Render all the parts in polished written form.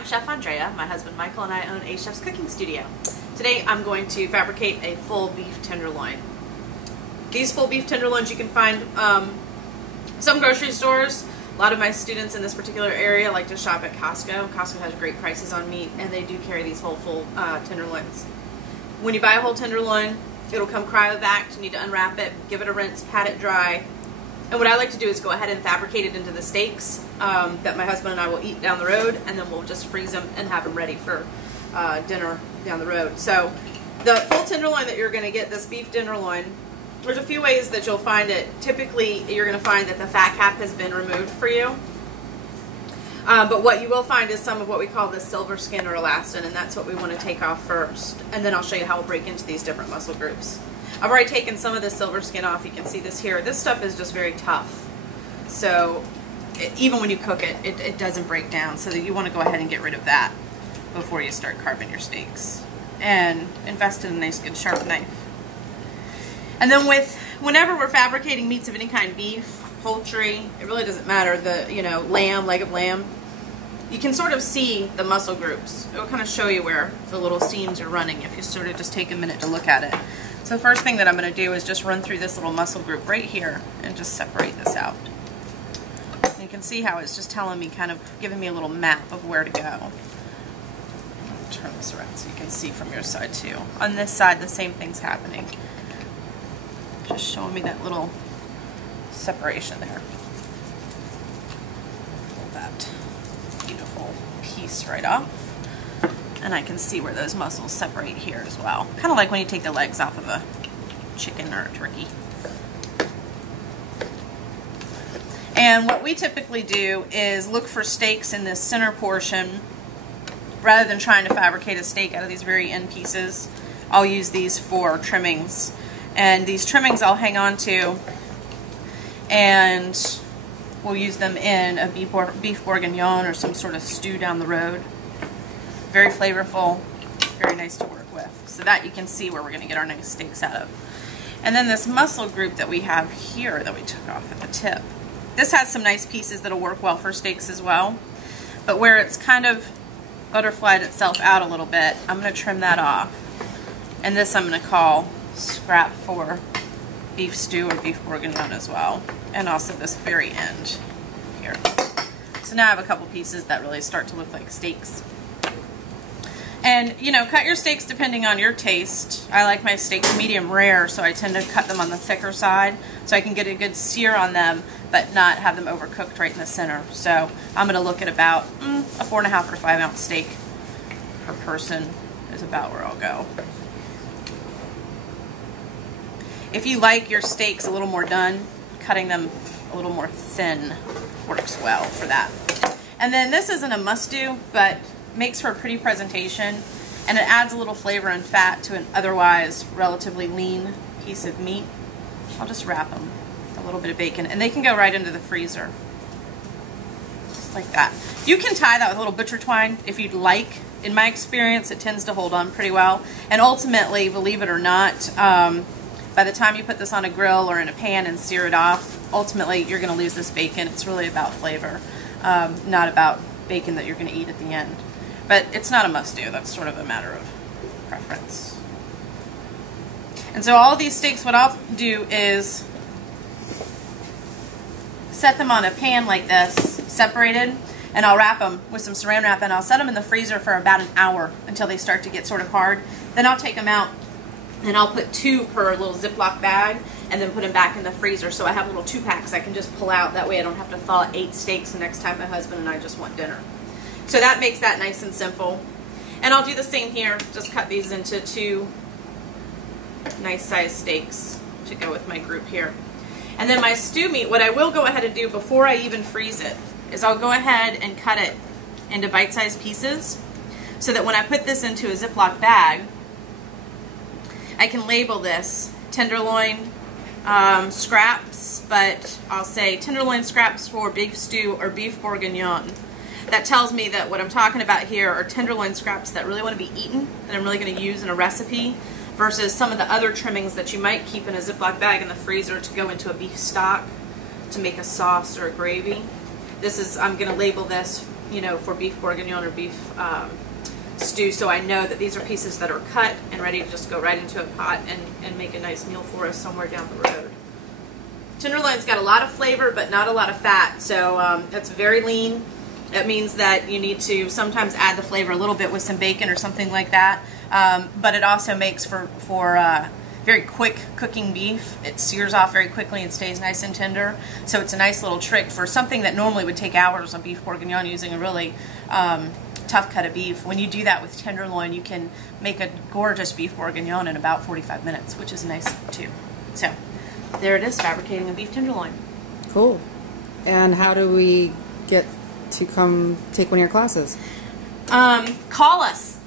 I'm Chef Andrea. My husband Michael and I own A Chef's Cooking Studio. Today I'm going to fabricate a full beef tenderloin. These full beef tenderloins you can find some grocery stores. A lot of my students in this particular area like to shop at Costco. Costco has great prices on meat, and they do carry these whole full tenderloins. When you buy a whole tenderloin, it'll come cryovac. You need to unwrap it, give it a rinse, pat it dry. And what I like to do is go ahead and fabricate it into the steaks that my husband and I will eat down the road, and then we'll just freeze them and have them ready for dinner down the road. So the full tenderloin that you're going to get, this beef tenderloin, there's a few ways that you'll find it. Typically, you're going to find that the fat cap has been removed for you. But what you will find is some of what we call the silver skin or elastin, and that's what we want to take off first. And then I'll show you how we'll break into these different muscle groups. I've already taken some of the silver skin off. You can see this here. This stuff is just very tough. So even when you cook it, it doesn't break down. So that you want to go ahead and get rid of that before you start carving your steaks. And invest in a nice good sharp knife. And then whenever we're fabricating meats of any kind, beef, poultry, it really doesn't matter, lamb, leg of lamb, you can sort of see the muscle groups. It will kind of show you where the little seams are running if you sort of just take a minute to look at it. So the first thing that I'm going to do is just run through this little muscle group right here and just separate this out. And you can see how it's just telling me, kind of giving me a little map of where to go. I'll turn this around so you can see from your side too. On this side, the same thing's happening. Just showing me that little separation there. Pull that beautiful piece right off. And I can see where those muscles separate here as well. Kind of like when you take the legs off of a chicken or a turkey. And what we typically do is look for steaks in this center portion. Rather than trying to fabricate a steak out of these very end pieces, I'll use these for trimmings. And these trimmings I'll hang on to, and we'll use them in a beef bourguignon or some sort of stew down the road. Very flavorful, very nice to work with. So that you can see where we're going to get our nice steaks out of. And then this muscle group that we have here that we took off at the tip. This has some nice pieces that'll work well for steaks as well. But where it's kind of butterflied itself out a little bit, I'm going to trim that off. And this I'm going to call scrap for beef stew or beef bourguignon as well. And also this very end here. So now I have a couple pieces that really start to look like steaks. And, cut your steaks depending on your taste. I like my steaks medium rare, so I tend to cut them on the thicker side so I can get a good sear on them, but not have them overcooked right in the center. So I'm going to look at about a 4.5 or 5 ounce steak per person is about where I'll go. If you like your steaks a little more done, cutting them a little more thin works well for that. And then this isn't a must-do, but makes for a pretty presentation, and it adds a little flavor and fat to an otherwise relatively lean piece of meat. I'll just wrap them with a little bit of bacon, and they can go right into the freezer. Just like that. You can tie that with a little butcher twine if you'd like. In my experience, it tends to hold on pretty well. And ultimately, believe it or not, by the time you put this on a grill or in a pan and sear it off, ultimately you're going to lose this bacon. It's really about flavor, not about bacon that you're going to eat at the end. But it's not a must-do. That's sort of a matter of preference. And so all these steaks, what I'll do is set them on a pan like this, separated, and I'll wrap them with some saran wrap, and I'll set them in the freezer for about an hour until they start to get sort of hard. Then I'll take them out, and I'll put 2 per little Ziploc bag, and then put them back in the freezer. So I have little 2-packs I can just pull out. That way I don't have to thaw 8 steaks the next time my husband and I just want dinner. So that makes that nice and simple. And I'll do the same here. Just cut these into 2 nice sized steaks to go with my group here. And then my stew meat, what I will go ahead and do before I even freeze it, is I'll go ahead and cut it into bite-sized pieces so that when I put this into a Ziploc bag, I can label this tenderloin scraps, but I'll say tenderloin scraps for beef stew or beef bourguignon. That tells me that what I'm talking about here are tenderloin scraps that really want to be eaten, that I'm really going to use in a recipe, versus some of the other trimmings that you might keep in a Ziploc bag in the freezer to go into a beef stock to make a sauce or a gravy. This is, I'm going to label this you know, for beef bourguignon or beef stew, so I know that these are pieces that are cut and ready to just go right into a pot and make a nice meal for us somewhere down the road. Tenderloin's got a lot of flavor but not a lot of fat, so it's very lean. It means that you need to sometimes add the flavor a little bit with some bacon or something like that, but it also makes for very quick cooking beef. It sears off very quickly and stays nice and tender, so it's a nice little trick for something that normally would take hours on beef bourguignon using a really tough cut of beef. When you do that with tenderloin, you can make a gorgeous beef bourguignon in about 45 minutes, which is nice too. So there it is, fabricating a beef tenderloin. Cool. And how do we get to come take one of your classes? Call us.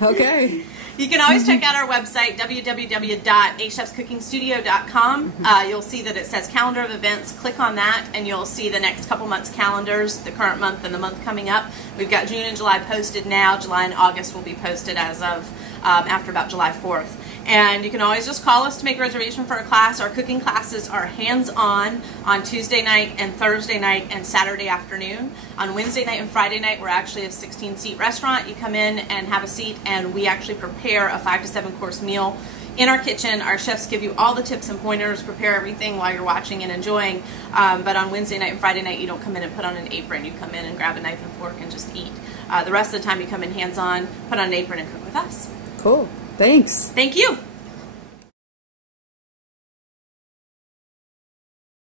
Okay. You can always check out our website, www.achefscookingstudio.com. You'll see that it says calendar of events. Click on that and you'll see the next couple months calendars, the current month and the month coming up. We've got June and July posted now. July and August will be posted as of after about July 4th. And you can always just call us to make a reservation for a class. Our cooking classes are hands-on on Tuesday night and Thursday night and Saturday afternoon. On Wednesday night and Friday night, we're actually a 16-seat restaurant. You come in and have a seat, and we actually prepare a 5 to 7 course meal in our kitchen. Our chefs give you all the tips and pointers, prepare everything while you're watching and enjoying. But on Wednesday night and Friday night, you don't come in and put on an apron. You come in and grab a knife and fork and just eat. The rest of the time, you come in hands-on, put on an apron, and cook with us. Cool. Thanks. Thank you.